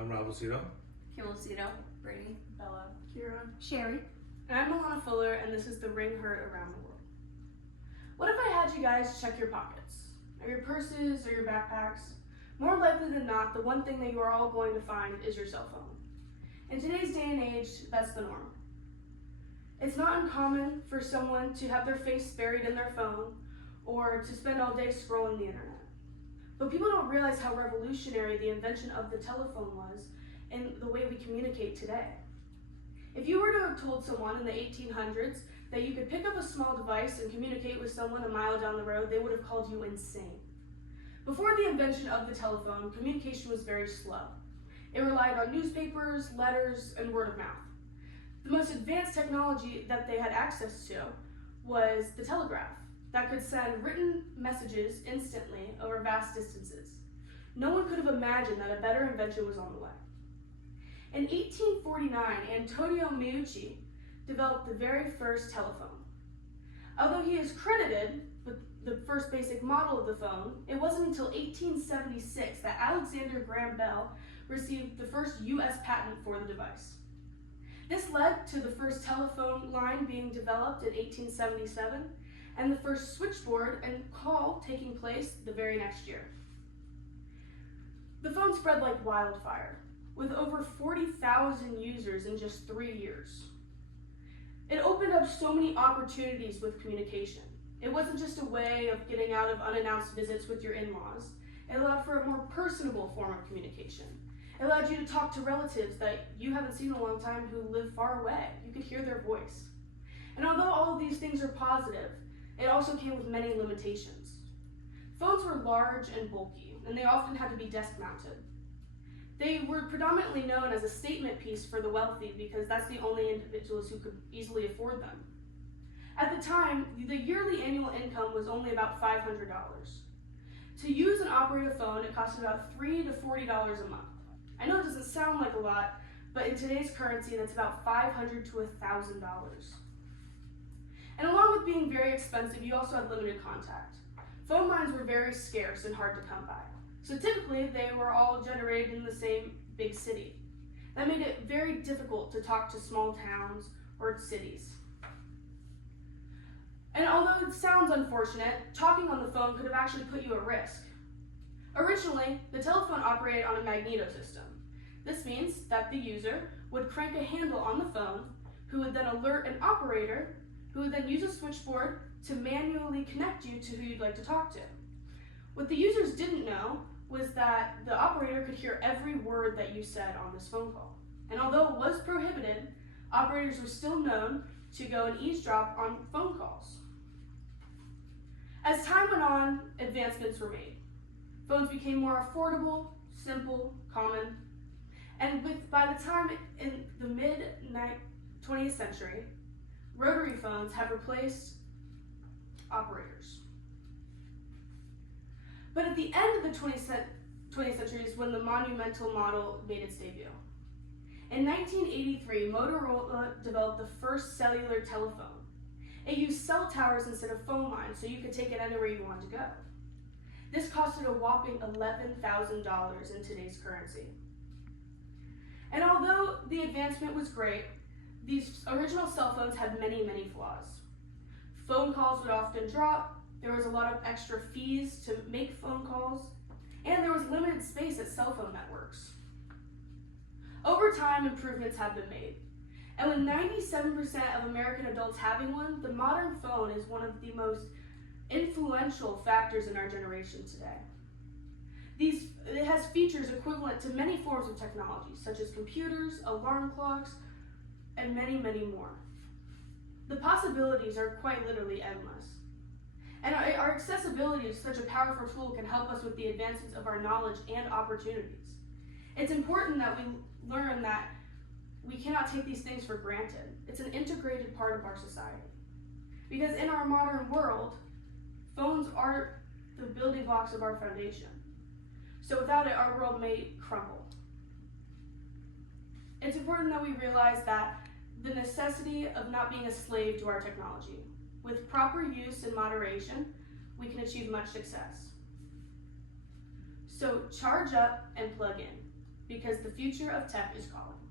I'm Rob Lucido. Kim Lucido, Brady, Bella, Kira. Sherry. and I'm Milana Fuller, and this is the Ring Heard Around the World. What if I had you guys check your pockets, or your purses, or your backpacks? More likely than not, the one thing that you are all going to find is your cell phone. In today's day and age, that's the norm. It's not uncommon for someone to have their face buried in their phone, or to spend all day scrolling the internet. But people don't realize how revolutionary the invention of the telephone was in the way we communicate today. If you were to have told someone in the 1800s that you could pick up a small device and communicate with someone a mile down the road, they would have called you insane. Before the invention of the telephone, communication was very slow. It relied on newspapers, letters, and word of mouth. The most advanced technology that they had access to was the telegraph, that could send written messages instantly over vast distances. No one could have imagined that a better invention was on the way. In 1849, Antonio Meucci developed the very first telephone. Although he is credited with the first basic model of the phone, it wasn't until 1876 that Alexander Graham Bell received the first US patent for the device. This led to the first telephone line being developed in 1877, and the first switchboard and call taking place the very next year. The phone spread like wildfire, with over 40,000 users in just 3 years. It opened up so many opportunities with communication. It wasn't just a way of getting out of unannounced visits with your in-laws. It allowed for a more personable form of communication. It allowed you to talk to relatives that you haven't seen in a long time who live far away. You could hear their voice. And although all of these things are positive, it also came with many limitations. Phones were large and bulky, and they often had to be desk-mounted. They were predominantly known as a statement piece for the wealthy because that's the only individuals who could easily afford them. At the time, the yearly annual income was only about $500. To use and operate a phone, it costed about $3 to $40 a month. I know it doesn't sound like a lot, but in today's currency, that's about $500 to $1,000. And along with being very expensive, you also had limited contact. Phone lines were very scarce and hard to come by. So typically, they were all generated in the same big city. That made it very difficult to talk to small towns or cities. And although it sounds unfortunate, talking on the phone could have actually put you at risk. Originally, the telephone operated on a magneto system. This means that the user would crank a handle on the phone, who would then alert an operator, who would then use a switchboard to manually connect you to who you'd like to talk to. What the users didn't know was that the operator could hear every word that you said on this phone call. And although it was prohibited, operators were still known to go and eavesdrop on phone calls. As time went on, advancements were made. Phones became more affordable, simple, common, and by the time in the mid-20th century, rotary phones have replaced operators. But at the end of the 20th century is when the monumental model made its debut. In 1983, Motorola developed the first cellular telephone. It used cell towers instead of phone lines, so you could take it anywhere you wanted to go. This costed a whopping $11,000 in today's currency. And although the advancement was great, these original cell phones had many, many flaws. Phone calls would often drop, there was a lot of extra fees to make phone calls, and there was limited space at cell phone networks. Over time, improvements have been made. And with 97% of American adults having one, the modern phone is one of the most influential factors in our generation today. It has features equivalent to many forms of technology, such as computers, alarm clocks, and many, many more. The possibilities are quite literally endless. And our accessibility to such a powerful tool can help us with the advancements of our knowledge and opportunities. It's important that we learn that we cannot take these things for granted. It's an integrated part of our society. Because in our modern world, phones are the building blocks of our foundation. So without it, our world may crumble. It's important that we realize that the necessity of not being a slave to our technology. With proper use and moderation, we can achieve much success. So charge up and plug in. because the future of tech is calling.